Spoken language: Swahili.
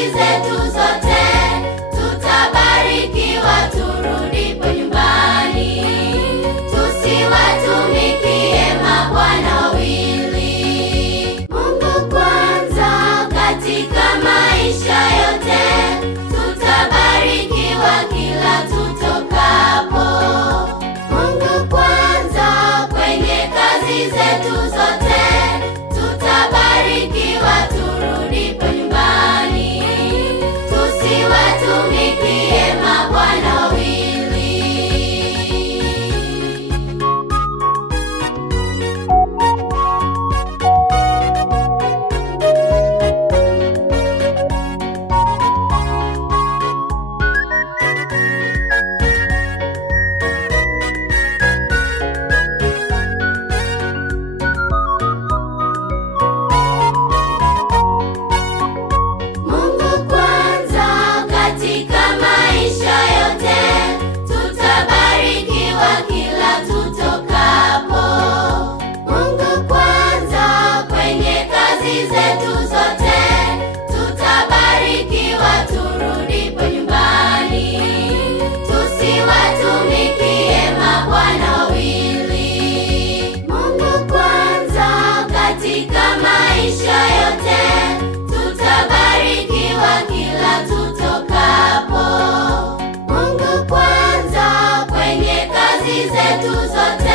kazi zetu zote, tutabarikiwa turudipo nyumbani. Tusiwatumikie mabwana wawili. Mungu kwanza katika maisha yote, tutabarikiwa kila tutokapo. Mungu kwanza kwenye kazi zetu zote, tutabarikiwa turudipo nyumbani. Tusiwatumikie mabwana wawili. Mungu kwanza katika maisha yote, tutabarikiwa kila tutokapo. Mungu kwanza kwenye kazi zetu zote, tutabarikiwa turudipo nyumbani. Tusiwatumikie mabwana wawili. Mungu kwanza katika maisha yote, tutabarikiwa kila tutokapo. Mungu kwanza kwenye kazi zetu zote,